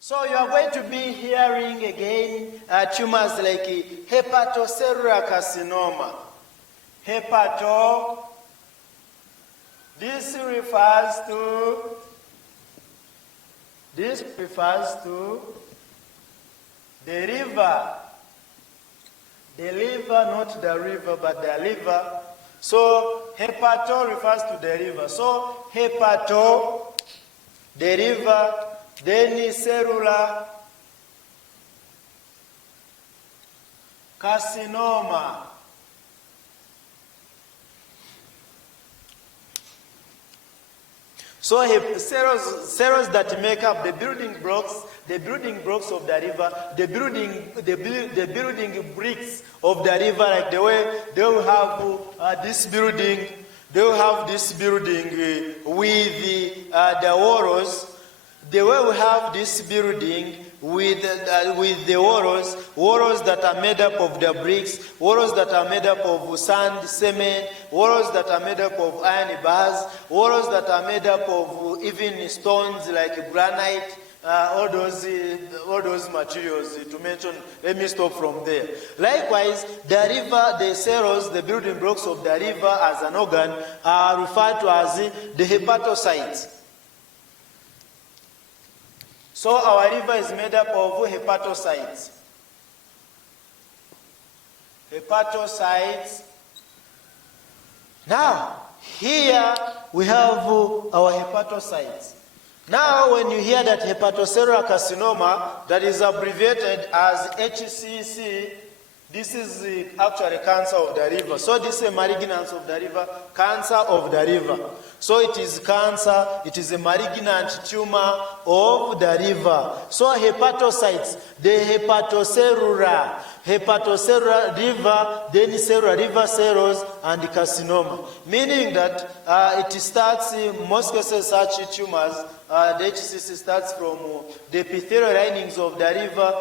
So you are going to be hearing again tumors like hepatocellular carcinoma. This refers to the liver. The liver, not the river, but the liver. So hepato refers to the liver. So hepato, the liver, then cellular carcinoma. So cells that make up the building blocks of the liver, the building bricks of the liver, like the way they will have this building, with the walls. The way we have this building with the walls that are made up of the bricks, walls that are made up of sand, cement, walls that are made up of iron bars, walls that are made up of even stones like granite, all those materials to mention. Let me stop from there. Likewise, the liver, the cells, the building blocks of the liver as an organ are referred to as the hepatocytes. So our liver is made up of hepatocytes. Now, here we have our hepatocytes. Now, when you hear that hepatocellular carcinoma, that is abbreviated as HCC, this is actually cancer of the liver. So this is a malignancy of the liver, cancer of the liver. So it is cancer, it is a malignant tumor of the liver. So hepatocytes, the hepatocellular liver, then cellular liver cells, and the carcinoma. Meaning that it starts, in most cases such tumors, the HCC starts from the epithelial linings of the liver,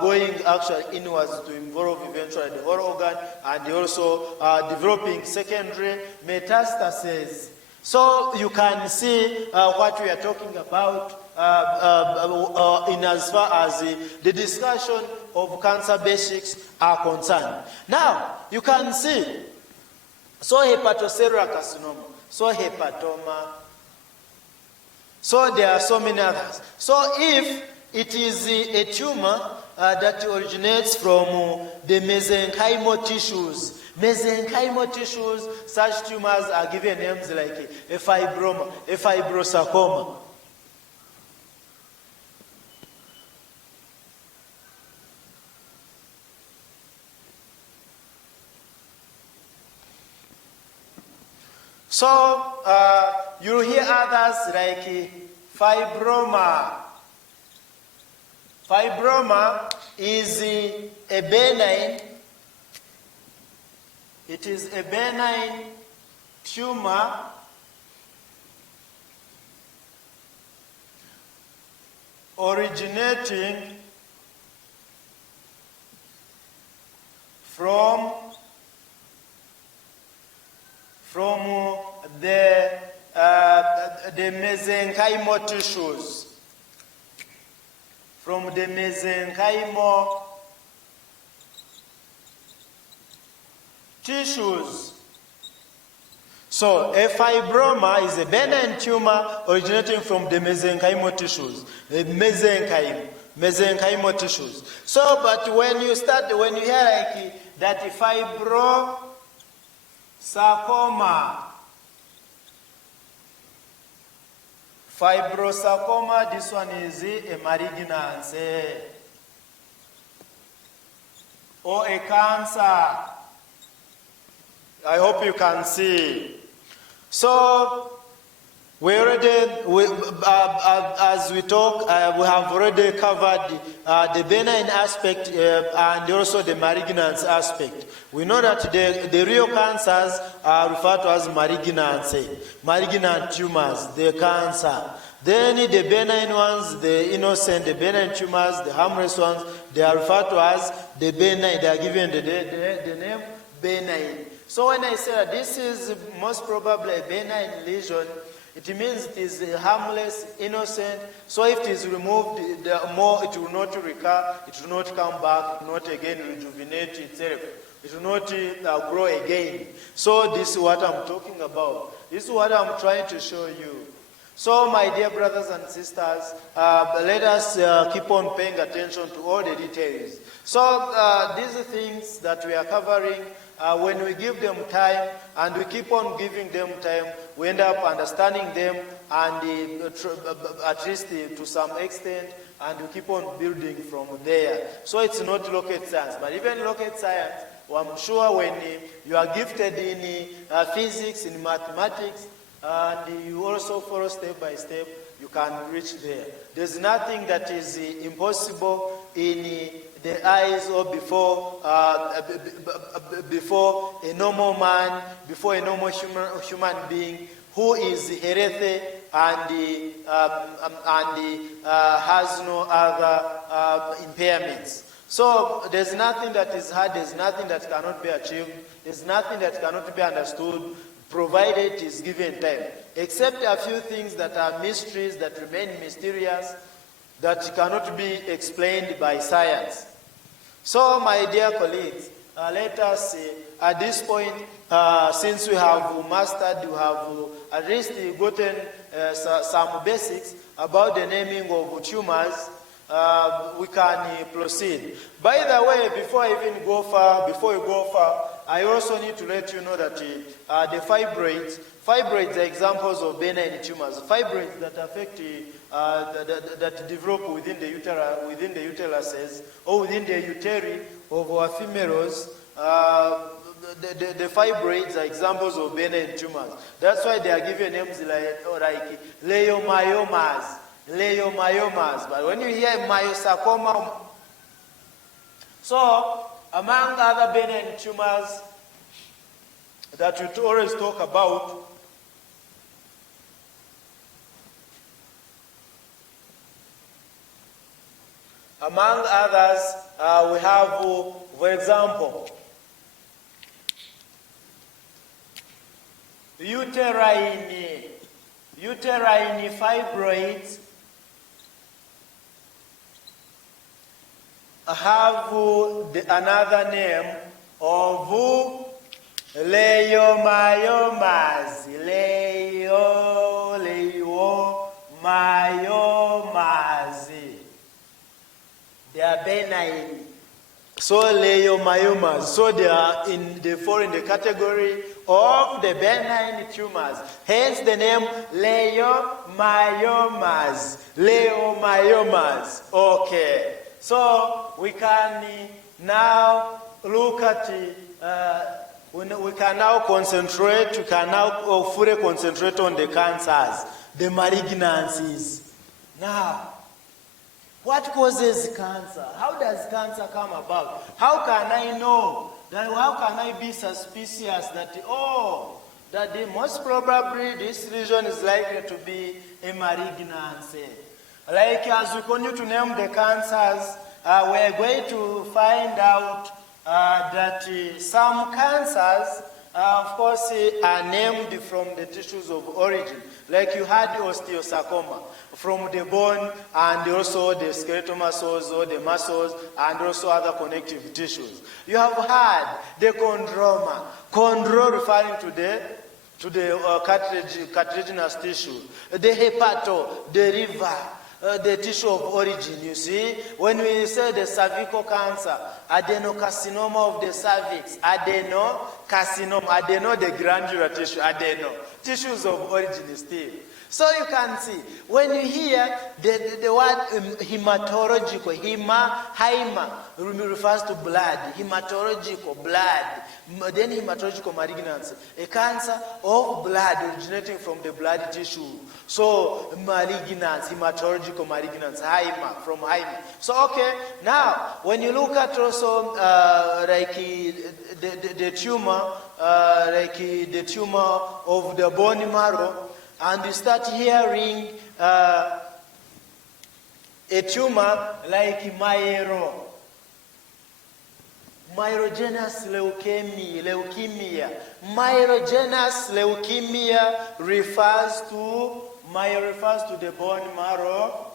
going actually inwards to involve eventually the whole organ, and also developing secondary metastases. So you can see what we are talking about in as far as the discussion of cancer basics are concerned. Now, you can see, so hepatocellular carcinoma, so hepatoma, so there are so many others. So if it is a tumor that originates from the mesenchymal tissues, such tumors are given names like a fibroma, a fibrosarcoma. So you'll hear others like fibroma. Fibroma is a benign. It is a benign tumor originating from the mesenchymal tissues. From the mesenchymal tissues. So a fibroma is a benign tumor originating from the mesenchymal tissues. The mesenchymal tissues. So, but when you hear like that fibrosarcoma, this one is a malignancy or a cancer. I hope you can see. So, as we talk, we have already covered the benign aspect and also the malignant aspect. We know that the real cancers are referred to as malignant tumors, the cancer. Then the benign ones, the innocent, the benign tumors, the harmless ones, they are referred to as the benign. They are given the name benign. So when I say that this is most probably a benign lesion, It means it is harmless, innocent. So if it is removed, more it will not recur, it will not come back, it will not again rejuvenate itself. It will not grow again. So this is what I'm talking about. This is what I'm trying to show you. So my dear brothers and sisters, let us keep on paying attention to all the details. So these are things that we are covering. When we give them time and we keep on giving them time, we end up understanding them and at least to some extent, and we keep on building from there. So it's not rocket science, but even rocket science, well, I'm sure when you are gifted in physics, in mathematics, and you also follow step by step, you can reach there. There's nothing that is impossible in the eyes or before a normal man, before a normal human being who is healthy and has no other impairments. So there's nothing that is hard, there's nothing that cannot be achieved, there's nothing that cannot be understood, provided it is given time. Except a few things that are mysteries, that remain mysterious, that cannot be explained by science. So, my dear colleagues, let us at this point, since we have mastered, we have at least gotten some basics about the naming of tumors, we can proceed. By the way, before I even go far, I also need to let you know that the fibroids are examples of benign tumors. Fibroids that affect, that develop within the uteruses or within the uteri of our females. The fibroids are examples of benign tumors. That's why they are given names like leiomyomas. But when you hear myosarcoma, so among other benign tumors that we always talk about, among others, we have, for example, uterine fibroids have another name of leiomyomas. Leiomyomas. They are benign. So leiomyomas. So they fall in the category of the benign tumors. Hence the name leiomyomas. Leiomyomas. Okay. So we can now look at, we can now concentrate, we can now fully concentrate on the cancers, the malignancies. Now, what causes cancer? How does cancer come about? How can I know? How can I be suspicious that, that most probably this region is likely to be a malignancy? Like as we continue to name the cancers, we're going to find out that some cancers, of course, are named from the tissues of origin. Like you had osteosarcoma from the bone and also the skeletal muscles or the muscles and also other connective tissues. You have had the chondroma, referring to the cartilaginous tissue, the hepato, the liver, the tissue of origin, you see. When we say the cervical cancer, adenocarcinoma of the cervix, adeno, the glandular tissue, tissues of origin still. So you can see, when you hear the word hematological, hema refers to blood, hematological, blood, then hematological malignancy, a cancer of blood originating from the blood tissue. So malignancy, hematological malignancy, from hema. So okay, now when you look at also like the tumor, like the tumor of the bone marrow, and you start hearing a tumor like Myelogenous leukemia. Myelogenous leukemia refers to the bone marrow.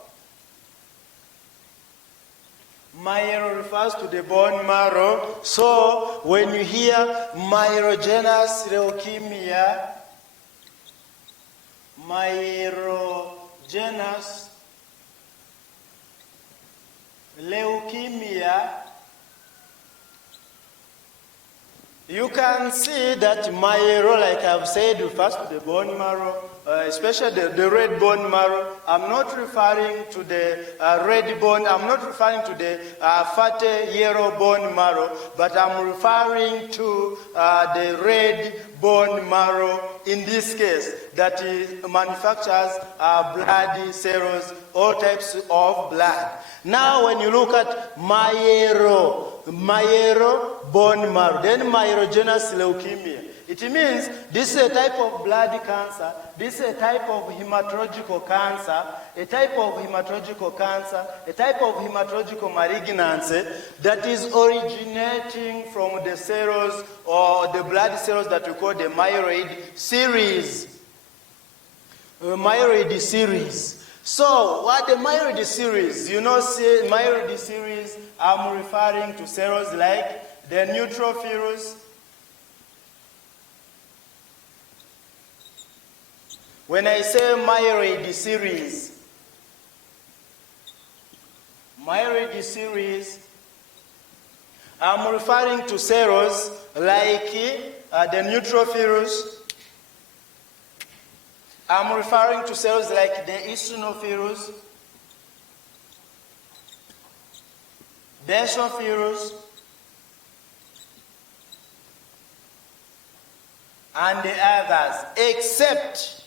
Myelo refers to the bone marrow. So when you hear myelogenous leukemia, myelogenous leukemia, you can see that myelo, like I've said, refers to the bone marrow, especially the red bone marrow. I'm not referring to the red bone, I'm not referring to the fatty yellow bone marrow, but I'm referring to the red bone marrow in this case that manufactures blood cells, all types of blood. Now when you look at myelo bone marrow, then myelogenous leukemia, it means this is a type of blood cancer, this is a type of hematological cancer, a type of hematological malignancy that is originating from the cells or the blood cells that we call the myeloid series. So, what the myeloid series? You know, say myeloid series, I'm referring to cells like the neutrophils. When I say myeloid series, I'm referring to cells like the neutrophils. I'm referring to cells like the eosinophils, basophils, and the others, except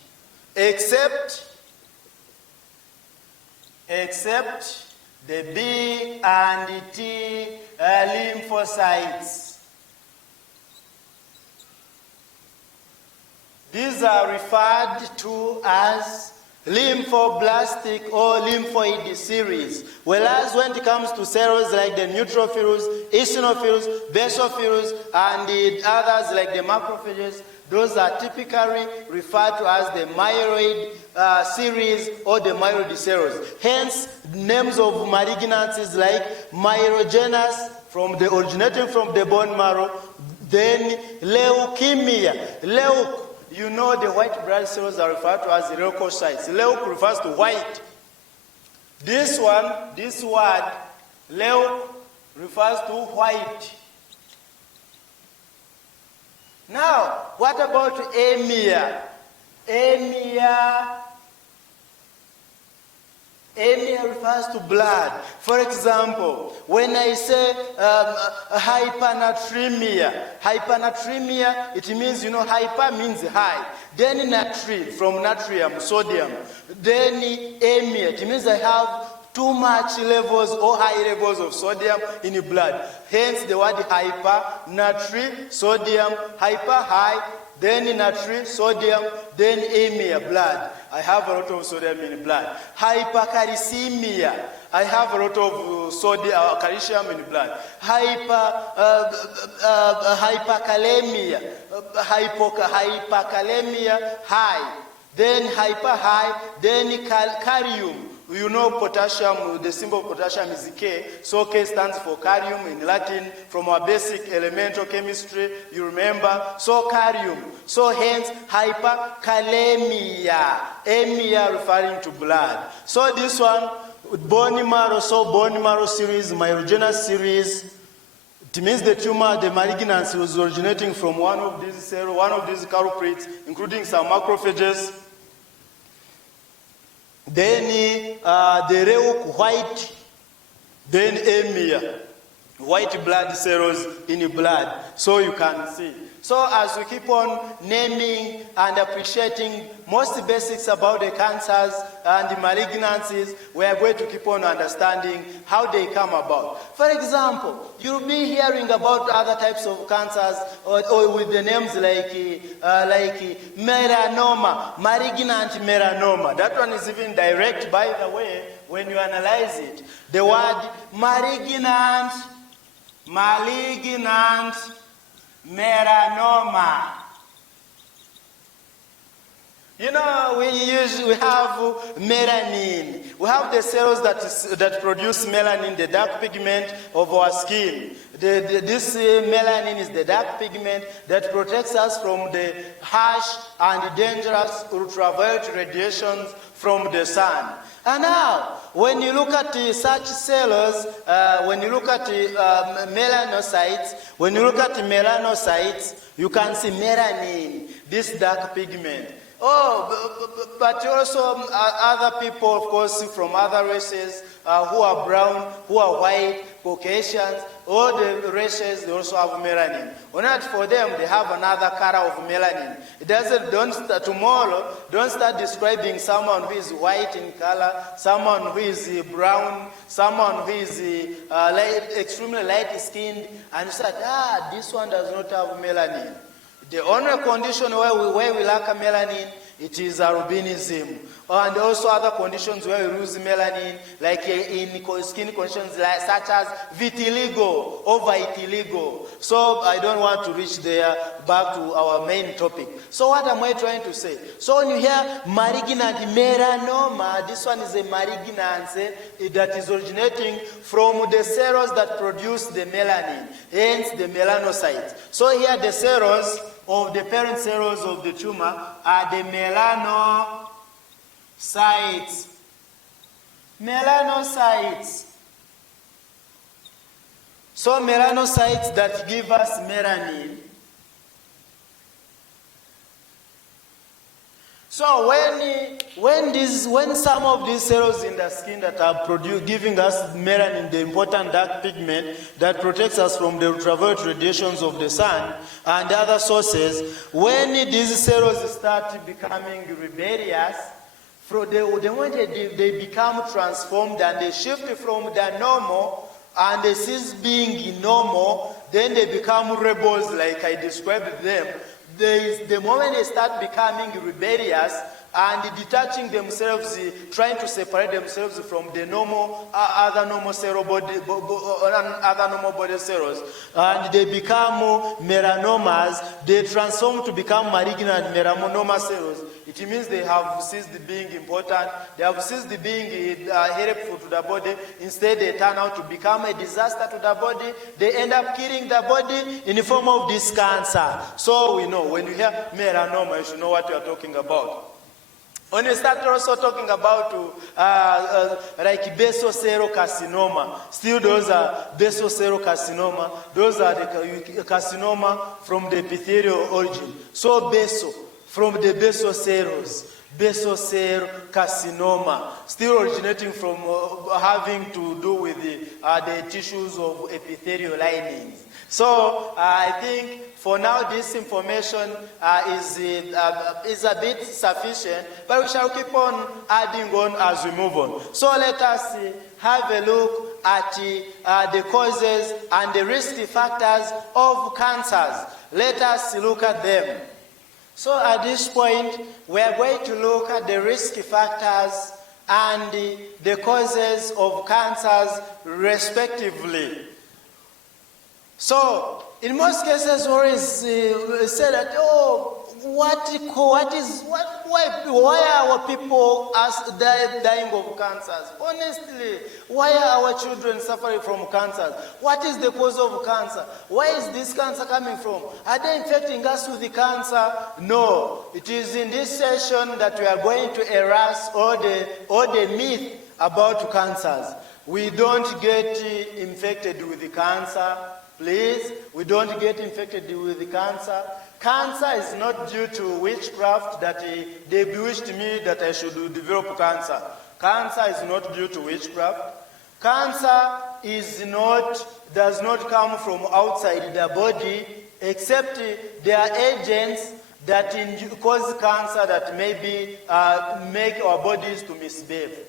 the B and the T lymphocytes. These are referred to as lymphoblastic or lymphoid series. Whereas when it comes to cells like the neutrophils, eosinophils, basophils, and the others like the macrophages, those are typically referred to as the myeloid series or the myeloid cells. Hence, names of malignancies like myelogenous, originating from the bone marrow, then leukemia. You know the white blood cells are referred to as leukocytes. Leuk refers to white. This word, leuk, refers to white. Now, what about anemia? Anemia refers to blood. For example, when I say hypernatremia, it means, hyper means high. Then natri, from natrium, sodium. Then anemia, it means I have too much levels or high levels of sodium in the blood. Hence the word hyper, natri, sodium, hyper, high, then natri, sodium, then anemia, blood. I have a lot of sodium in the blood. Hypercalcemia, I have a lot of sodium, calcium in the blood. Hyperkalemia, high. Then hyper high, then kalium. You know potassium, the symbol of potassium is K. So K stands for kalium in Latin. From our basic elemental chemistry, you remember. So kalium. So hence hyperkalemia. Anemia referring to blood. So this one, bone marrow series, myelogenous series. It means the tumor, the malignancy was originating from one of these cells, one of these culprits, including some macrophages. Then the leuk white, then anemia, white blood cells in the blood. So you can see. So as we keep on naming and appreciating most basics about the cancers and the malignancies, we are going to keep on understanding how they come about. For example, you'll be hearing about other types of cancers or with the names like melanoma, malignant melanoma. That one is even direct, by the way, when you analyze it. The word malignant Malignant melanoma. You know, we have melanin. We have the cells that produce melanin, the dark pigment of our skin. This melanin is the dark pigment that protects us from the harsh and dangerous ultraviolet radiations from the sun. And now, when you look at such cells, when you look at melanocytes, you can see melanin, this dark pigment. Oh, but also other people, of course, from other races who are brown, who are white, Caucasians, all the races, they also have melanin. Or not for them, they have another color of melanin. It doesn't, tomorrow, don't start describing someone who is white in color, someone who is brown, someone who is extremely light-skinned, and say, this one does not have melanin. The only condition where we lack melanin, it is albinism. And also other conditions where we lose melanin, like in skin conditions such as vitiligo or vitiligo. So I don't want to reach there, back to our main topic. So what am I trying to say? So when you hear malignant melanoma, this one is a malignancy that is originating from the cells that produce the melanin, hence the melanocytes. So here the cells of the parent cells of the tumor are the melanocytes. Melanocytes. So melanocytes that give us melanin. So when some of these cells in the skin that are giving us melanin, the important dark pigment that protects us from the ultraviolet radiations of the sun and other sources, when these cells start becoming rebellious, they become transformed and they shift from the normal and they cease being normal, then they become rebels like I described them. The moment they start becoming rebellious and detaching themselves, trying to separate themselves from the normal, other normal body cells, and they become melanomas, they transform to become malignant melanoma cells. It means they have ceased being important, they have ceased being helpful to the body. Instead, they turn out to become a disaster to the body. They end up killing the body in the form of this cancer. So we know, when you hear melanoma, you should know what you are talking about. When you start also talking about like basal cell carcinoma, still those are basal cell carcinoma, those are the carcinoma from the epithelial origin. So basal, from the basal cells, basal cell carcinoma, still originating from having to do with the tissues of epithelial linings. So I think for now this information is a bit sufficient, but we shall keep on adding on as we move on. So let us have a look at the causes and the risk factors of cancers. Let us look at them. So at this point, we are going to look at the risk factors and the causes of cancers respectively. So, in most cases, always say that, why are our people dying of cancers? Honestly, why are our children suffering from cancers? What is the cause of cancer? Where is this cancer coming from? Are they infecting us with the cancer? No. It is in this session that we are going to erase all the myth about cancers. We don't get infected with the cancer. Please, we don't get infected with the cancer. Cancer is not due to witchcraft that they bewitched me that I should develop cancer. Cancer is not due to witchcraft. Cancer does not come from outside the body, except there are agents that cause cancer that maybe make our bodies to misbehave.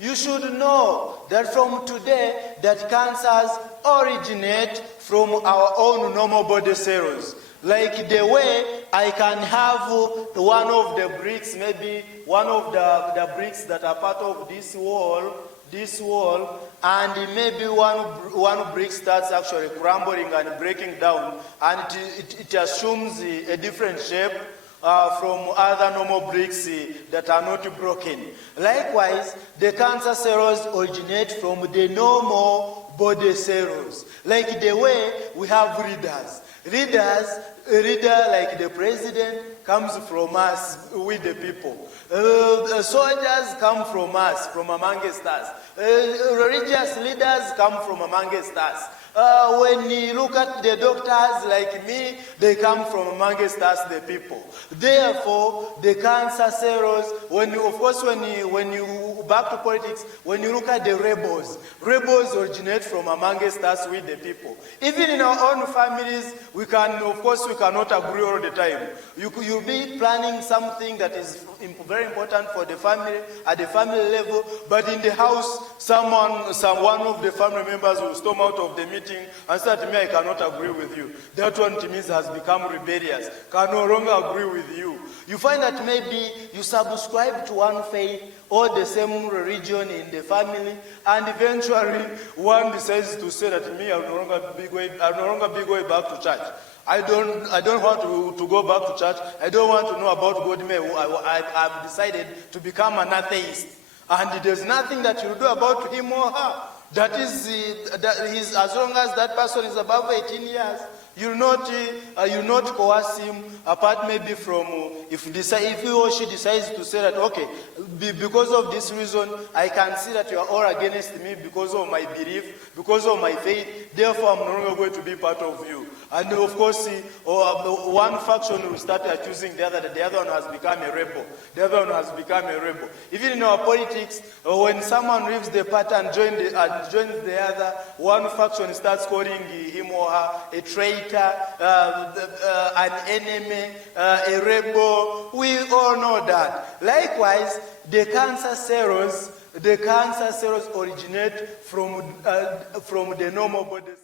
You should know that from today that cancers originate from our own normal body cells. Like the way I can have one of the bricks, maybe one of the bricks that are part of this wall, and maybe one brick starts actually crumbling and breaking down, and it assumes a different shape from other normal bricks that are not broken. Likewise, the cancer cells originate from the normal body cells, like the way we have leaders. A leader like the president comes from us, with the people. Soldiers come from us, from amongst us. Religious leaders come from amongst us. When you look at the doctors like me, they come from amongst us, the people. Therefore, the cancer cells, when you back to politics, when you look at the rebels originate from amongst us, with the people. Even in our own families, we cannot agree all the time. You'll be planning something that is very important for the family, at the family level, but in the house, one of the family members will storm out of the meeting and say to me, I cannot agree with you. That one to me has become rebellious, can no longer agree with you. You find that maybe you subscribe to one faith or the same religion in the family, and eventually one decides to say that me, I'll no longer be going back to church. I don't want to go back to church. I don't want to know about God. I've decided to become an atheist. And there's nothing that you do about him or her. That is, as long as that person is above 18 years, you'll not coerce him, apart maybe from if he or she decides to say that, okay, because of this reason, I can see that you are all against me because of my belief, because of my faith, therefore I'm no longer going to be part of you. And of course, one faction will start accusing the other that the other one has become a rebel. The other one has become a rebel. Even in our politics, when someone leaves the party and joins the other, one faction starts calling him or her a traitor, an enemy, a rebel. We all know that. Likewise, the cancer cells originate from the normal body cells.